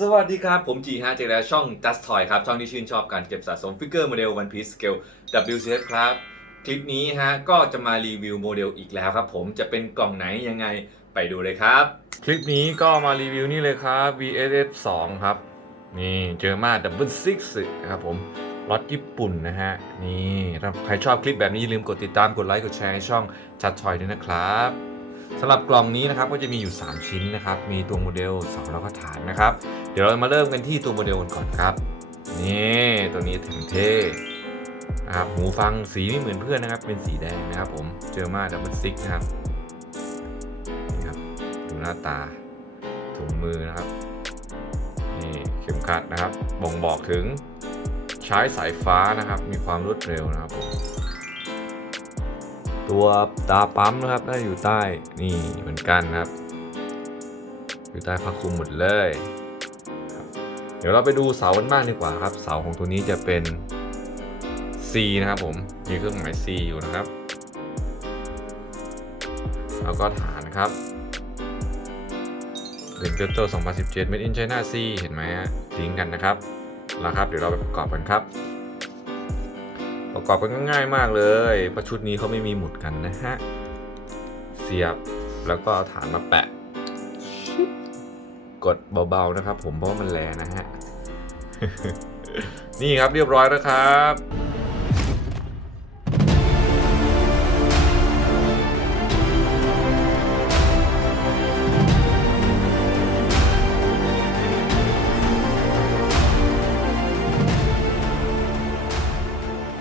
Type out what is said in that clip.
สวัสดีครับ ผมจีฮะเจอแล้วช่อง Just Toy ครับ ช่องที่ชื่นชอบการเก็บสะสมฟิกเกอร์โมเดล One Piece Scale WCS ครับ คลิปนี้ฮะ ก็จะมารีวิวโมเดลอีกแล้วครับผมจะเป็นกล่องไหนยังไงไปดูเลยครับ คลิปนี้ก็มารีวิวนี่เลยครับ VSF 2 ครับ นี่เจอมา Double Six ครับผมรถญี่ปุ่นนะฮะ นี่ถ้าใครชอบคลิปแบบนี้อย่าลืมกดติดตามกดไลค์กดแชร์ให้ช่อง Just Toy ด้วยนะครับ สำหรับกล่องนี้นะครับก็จะมีอยู่ 3 ชิ้นนะครับ มีตัวโมเดลเสาแล้วก็ฐานนะครับ เดี๋ยวเรามาเริ่มกันที่ตัวโมเดลกันก่อนครับ นี่ตัวนี้ถึงเท่นะครับหูฟังสีไม่เหมือนเพื่อนนะครับ เป็นสีแดงนะครับผมเจอมาดับเบิลซิกนะครับนี่ครับดูหน้าตาถุงมือนะครับนี่เข็มขัดนะครับ บ่งบอกถึงใช้สายฟ้านะครับ มีความรวดเร็วนะครับผม ตัวตาปั๊มนะครับน่าอยู่ใต้นี่เหมือนกันนะครับ อยู่ใต้ผ้าคลุมหมดเลยเดี๋ยวเราไปดูเสากันบ้างดีกว่าครับ เสาของตัวนี้จะเป็น C นะครับผมมีเครื่องหมาย C อยู่นะครับ แล้วก็ฐานครับเด็กเจโต2017 Made in China C เห็นไหมฮะลิงก์กันนะครับแล้วครับ เดี๋ยวเราไปประกอบกันครับ ประกอบกันง่ายมากเลยเพราะชุดนี้เขาไม่มีหมุดกันนะฮะ เสียบแล้วก็เอาฐานมาแปะ กดเบาๆนะครับ ผมเพราะมันแรงนะฮะ นี่ครับเรียบร้อยแล้วครับ